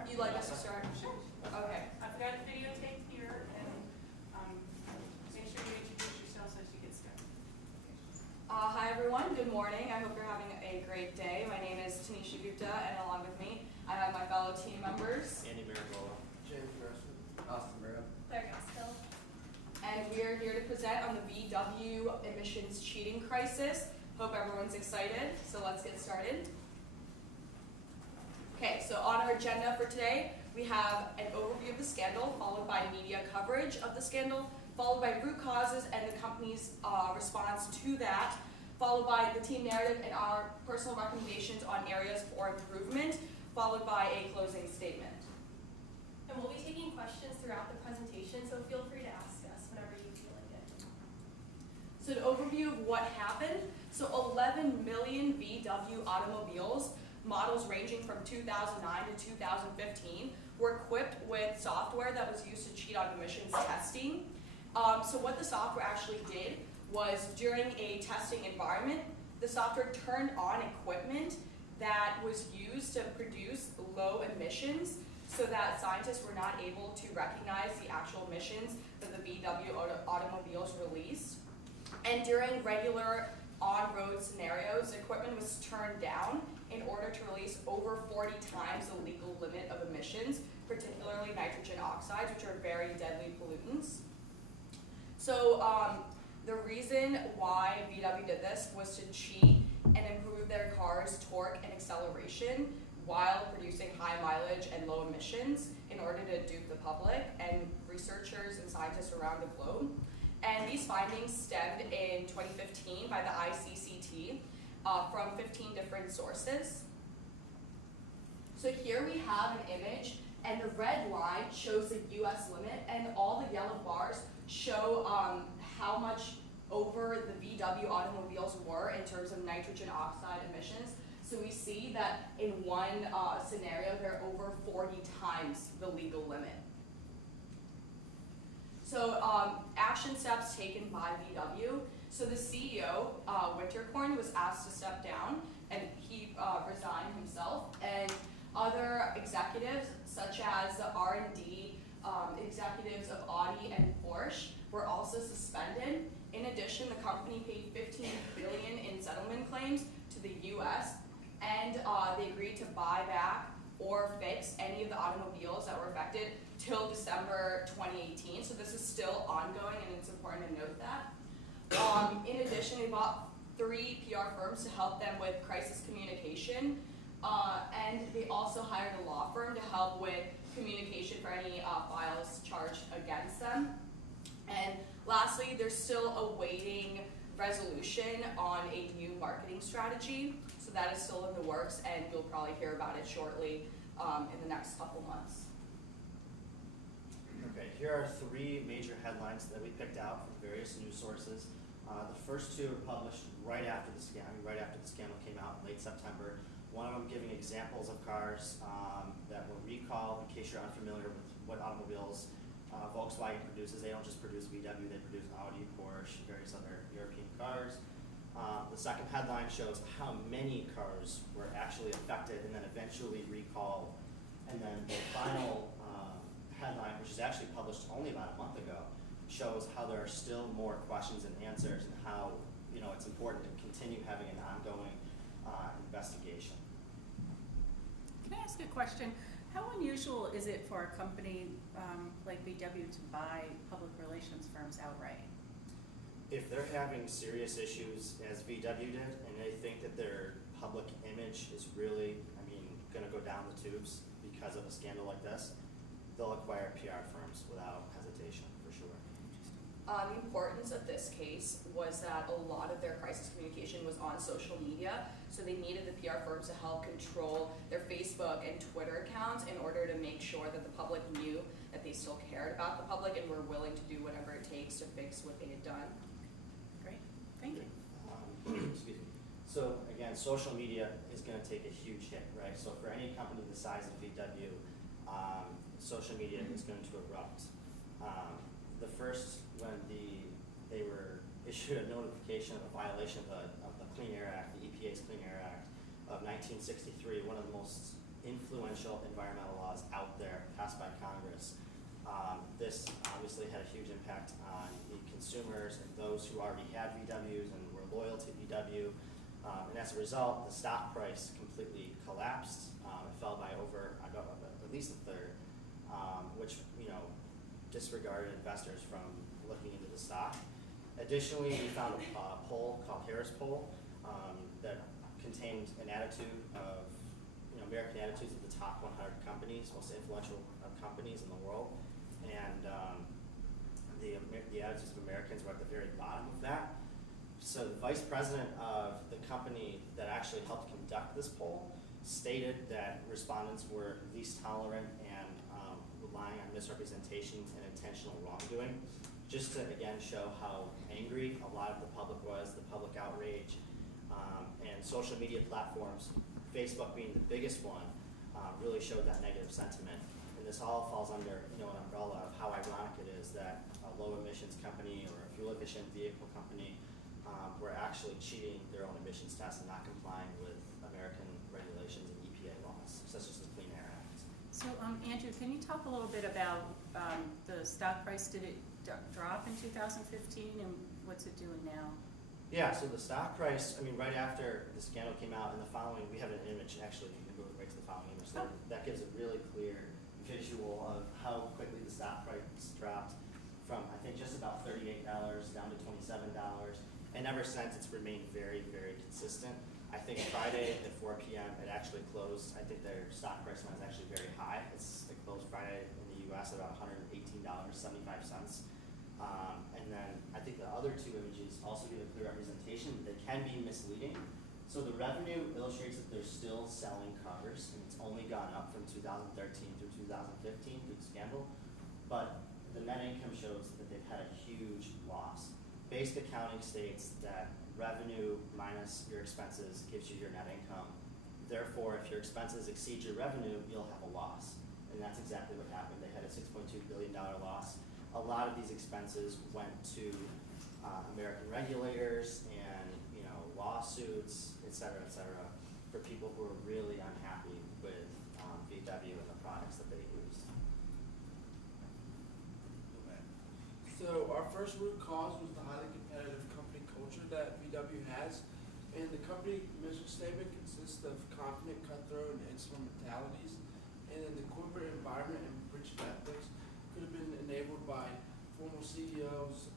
start? You'd like us to start? Sure. Okay. I've got a videotape here, and make sure you introduce yourselves as you get started. Hi everyone, good morning. I hope you're having a great day. My name is Tanisha Gupta, and along with me, I have my fellow team members. Andy Marigola. James Garrison. ClaireGJamesG. And we are here to present on the VW emissions cheating crisis. Hope everyone's excited, so let's get started. Okay, so on our agenda for today, we have an overview of the scandal, followed by media coverage of the scandal, followed by root causes and the company's response to that, followed by the team narrative and our personal recommendations on areas for improvement, followed by a closing statement. And we'll be taking questions throughout the presentation, so feel free to ask us whenever you feel like it. So an overview of what happened. So 11 million VW automobiles, models ranging from 2009 to 2015, were equipped with software that was used to cheat on emissions testing. So what the software actually did was, during a testing environment, the software turned on equipment that was used to produce low emissions so that scientists were not able to recognize the actual emissions that the VW automobiles released. And during regular on-road scenarios, the equipment was turned down in order to release over 40 times the legal limit of emissions, particularly nitrogen oxides, which are very deadly pollutants. So the reason why VW did this was to cheat and improve their cars' torque and acceleration while producing high mileage and low emissions in order to dupe the public and researchers and scientists around the globe. And these findings stemmed in 2015 by the ICCT from 15 different sources. So here we have an image, and the red line shows the US limit, and all the yellow bars show how much over the VW automobiles were in terms of nitrogen oxide emissions. So we see that in one scenario, they're over 40 times the legal limit. So action steps taken by VW. So the CEO, Winterkorn, was asked to step down, and he resigned himself. And other executives, such as the R&D executives of Audi and Porsche, were also suspended. In addition, the company paid $15 billion in settlement claims to the U.S., and they agreed to buy back or fix any of the automobiles that were affected till December 2018. So this is still ongoing, and it's important to note that. In addition, they bought 3 PR firms to help them with crisis communication, and they also hired a law firm to help with communication for any files charged against them. And lastly, they're still awaiting resolution on a new marketing strategy. So that is still in the works, and you'll probably hear about it shortly in the next couple months. Okay, here are 3 major headlines that we picked out from various news sources. The first 2 were published right after the scandal came out in late September. One of them giving examples of cars that were recalled. In case you're unfamiliar with what automobiles Volkswagen produces, they don't just produce VW, they produce Audi, Porsche, various other European cars. The second headline shows how many cars were actually affected and then eventually recalled. And then the final headline, which is actually published only about a month ago, shows how there are still more questions and answers, and how it's important to continue having an ongoing investigation. Can I ask a question? How unusual is it for a company like VW to buy public relations firms outright? If they're having serious issues, as VW did, and they think that their public image is really, going to go down the tubes because of a scandal like this, they'll acquire PR firms without hesitation, for sure. The importance of this case was that a lot of their crisis communication was on social media, so they needed the PR firms to help control their Facebook and Twitter accounts in order to make sure that the public knew that they still cared about the public and were willing to do whatever it takes to fix what they had done. Great, thank you. Excuse me. So again, social media is going to take a huge hit, right? So for any company the size of VW, social media is going to erupt. The first, when they were issued a notification of a violation of the Clean Air Act, the EPA's Clean Air Act of 1963, one of the most influential influential environmental laws out there passed by Congress. This obviously had a huge impact on the consumers and those who already had VWs and were loyal to VW. And as a result, the stock price completely collapsed. It fell by over at least a third, which disregarded investors from looking into the stock. Additionally, we found a poll called Harris Poll that contained an attitude of American attitudes of the top 100 companies, most influential companies in the world, and the attitudes of Americans were at the very bottom of that. So the vice president of the company that actually helped conduct this poll stated that respondents were least tolerant and relying on misrepresentations and intentional wrongdoing, just to again show how angry a lot of the public was, the public outrage, and social media platforms, Facebook being the biggest one, really showed that negative sentiment. And this all falls under an umbrella of how ironic it is that a low emissions company or a fuel efficient vehicle company were actually cheating their own emissions tests and not complying with American regulations and EPA laws, such as the Clean Air Act. So, Andrew, can you talk a little bit about the stock price? Did it drop in 2015, and what's it doing now? Yeah, so the stock price, right after the scandal came out, and the following, we have an image, actually, if you can go right to the following image, that gives a really clear visual of how quickly the stock price dropped from, I think, just about $38 down to $27. And ever since, it's remained very, very consistent. I think Friday at 4 p.m. it actually closed. I think their stock price was actually very high. It closed Friday in the U.S. at about $118.75. And then I think the other two images also give a clear representation. They can be misleading. So the revenue illustrates that they're still selling cars, and it's only gone up from 2013 through 2015 through the scandal. But the net income shows that they've had a huge loss. Basic accounting states that revenue minus your expenses gives you your net income. Therefore, if your expenses exceed your revenue, you'll have a loss. And that's exactly what happened. They had a $6.2 billion loss. A lot of these expenses went to American regulators and lawsuits, et cetera, for people who are really unhappy with VW and the products that they use. So our first root cause was the highly competitive company culture that VW has, and the company mission statement consists of confident, cutthroat, and instrumentalities, and then the corporate environment and breach of ethics could have been enabled by former CEOs,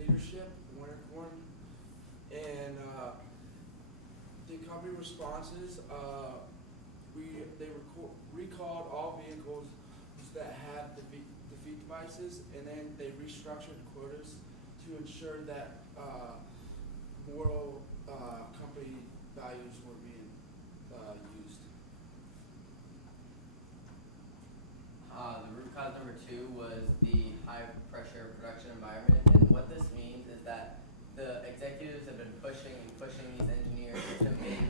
leadership, Wintercorn, and the company responses, they recalled all vehicles that had defeat devices, and then they restructured quotas to ensure that moral company values were being used. The root cause number 2 was the high pressure production environment, and what this means is that the executives have been pushing these engineers to make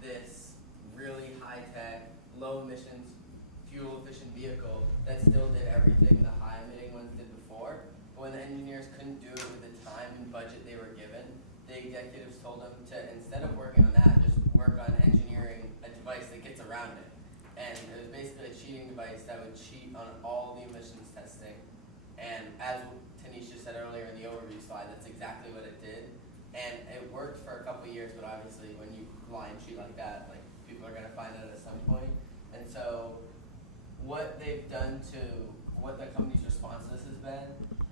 this really high tech, low emissions, fuel efficient vehicle that still did everything the high emitting ones did before. But when the engineers couldn't do it with the time and budget they were given, the executives told them to, instead of working on that, just work on engineering a device that gets around it. And it was basically a cheating device that would cheat on all the emissions testing. And as Tanisha said earlier in the overview slide, that's exactly what it did. And it worked for a couple of years, but obviously when you lie and cheat like that, like, people are gonna find out at some point. And so what they've done what the company's response to this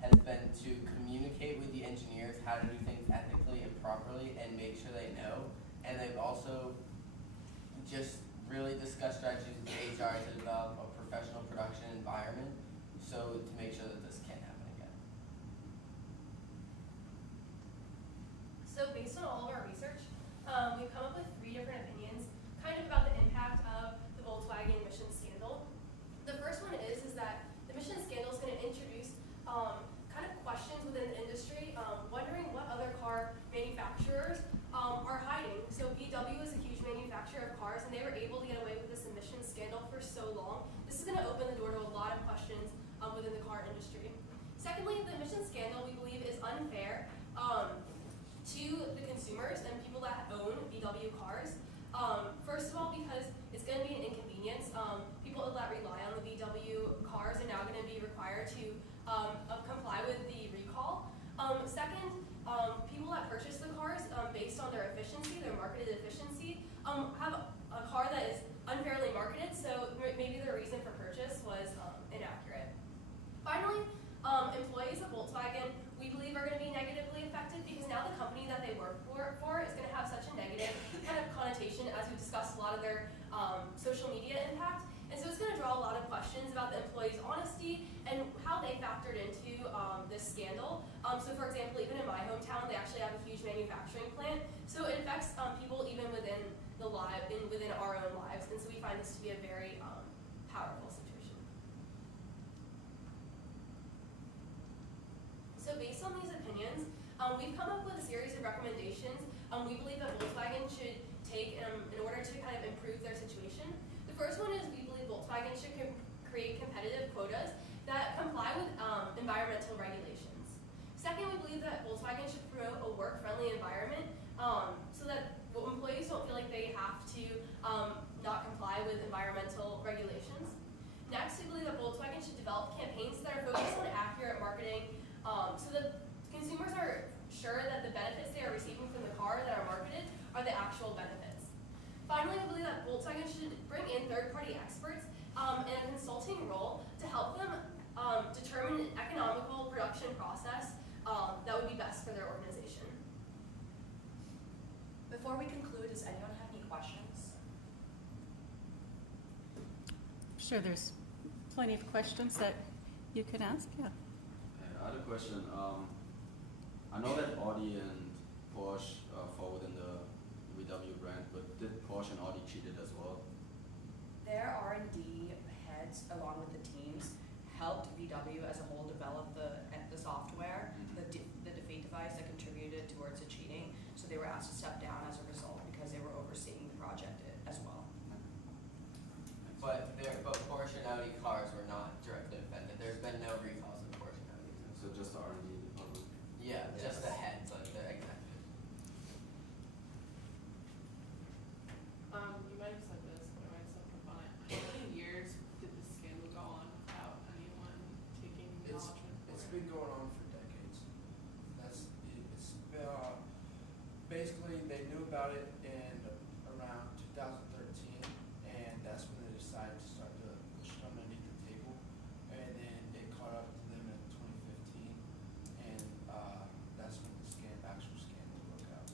has been to communicate with the engineers how to do things ethically and properly and make sure they know. And they've also just really discussed strategies with HR to develop a professional production environment so to make sure that this can't happen again. So based on all of our research, we've come up with 3 different opinions kind of about the impact of the Volkswagen emissions scandal. The first one is that the emissions scandal is going to introduce kind of questions within the industry, wondering what other car manufacturers are hiding. So VW is a huge manufacturer of cars, and they were able to get away with this emissions scandal for so long. This is going to open the door to a lot of questions within the car industry. Secondly, the emissions scandal, we believe, is unfair to the consumers and people that own VW cars. First of all, because it's going to be an inconvenience. People draw a lot of questions about the employees' honesty and how they factored into this scandal. So for example, even in my hometown, they actually have a huge manufacturing plant. So it affects people even within within our own lives. And so we find this to be a very powerful situation. So based on these opinions, we've come up with a series of recommendations we believe that Volkswagen should take in order to kind of improve their situation. The first one is we believe Volkswagen should create competitive quotas that comply with environmental regulations. Second, we believe that Volkswagen should promote a work-friendly environment so that employees don't feel like they have to not comply with environmental regulations. Next, we believe that Volkswagen should develop campaigns that are focused on accurate marketing so that consumers are sure that the benefits they are receiving from the car that are marketed are the actual benefits. Finally, we believe that Volkswagen should bring in third-party experts in a consulting role to help them determine an economical production process that would be best for their organization. Before we conclude, does anyone have any questions? Sure, there's plenty of questions that you could ask. Yeah. I had a question. I know that Audi and Porsche fall within the VW brand, but did Porsche and Audi cheated as well? Their R&D heads, along with the teams, helped VW as a whole develop the software, the defeat device that contributed towards the cheating. So they were asked to step down as a result because they were overseeing the project as well. But Porsche and Audi cars were not directly affected. There's been no recalls of Porsche and Audi. So just the R&D department? Yeah, just the heads, like the executives. You might have said this, but I might have stepped up on it. How many years did this scandal go on without anyone taking acknowledgement for It's it? been going on for decades. Basically they knew about it in around 2013, and that's when they decided to start to push it underneath the table, and then it caught up to them in 2015, and that's when the actual scandal broke out.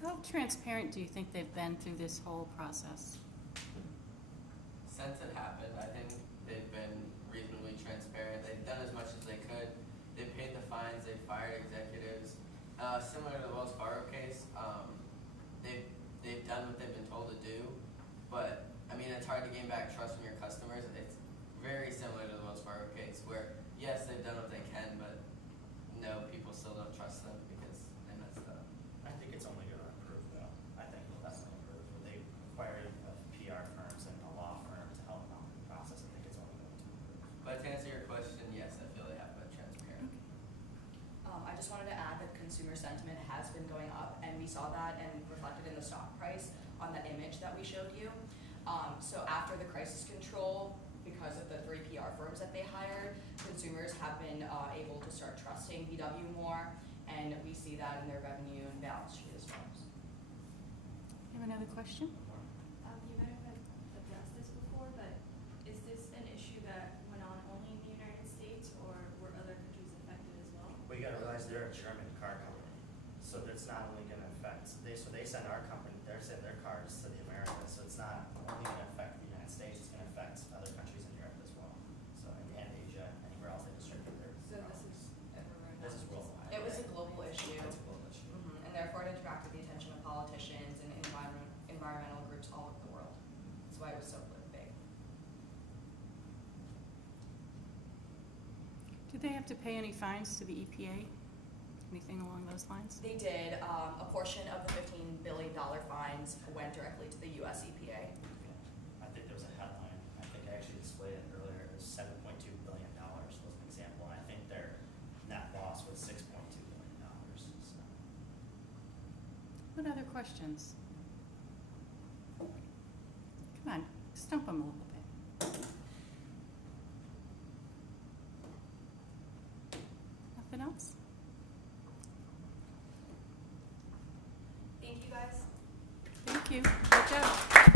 How transparent do you think they've been through this whole process? Since it happened, I think they've been reasonably transparent. They've done as much as they could. They paid the fines. They fired executives. Similar to the Wells Fargo case, they've done what they've been told to do. But I mean, it's hard to gain back trust from your customers. It's very similar to the Wells Fargo case, where yes, they've done what they can, but no, people still don't trust them because they messed up. I think it's only going to improve, though. I think it'll definitely improve. They acquired PR firms and a law firm to help them out in the process. I think it's only going to improve. But to answer your question, yes, I feel they have been transparent. I just wanted to add that consumer sentiment has been going up, and we saw that and reflected in the stock price on that image that we showed you. So after the crisis control, because of the 3 PR firms that they hired, consumers have been able to start trusting VW more, and we see that in their revenue and balance sheet as well. You have another question? You might have addressed this before, but is this an issue that went on only in the United States, or were other countries affected as well? Well, you got to realize they're a German car company, so it's not only going to affect. They send our company, they're sending their cars to the Americas, so it's not only going to affect the United States. It's going to affect other countries in Europe as well. So and Asia, anywhere else they distribute their. So this is everywhere. This is worldwide. It was a global issue. It's a global issue. And therefore it attracted the attention of politicians and environmental groups all over the world. That's why it was so big. Did they have to pay any fines to the EPA? Anything along those lines? They did. A portion of the $15 billion fines went directly to the US EPA. I think there was a headline. I think I actually displayed it earlier. It was $7.2 billion was an example. And I think their net loss was $6.2 billion. So. What other questions? Come on, stump them a little bit. Nothing else? Thank you guys. Thank you. Good job.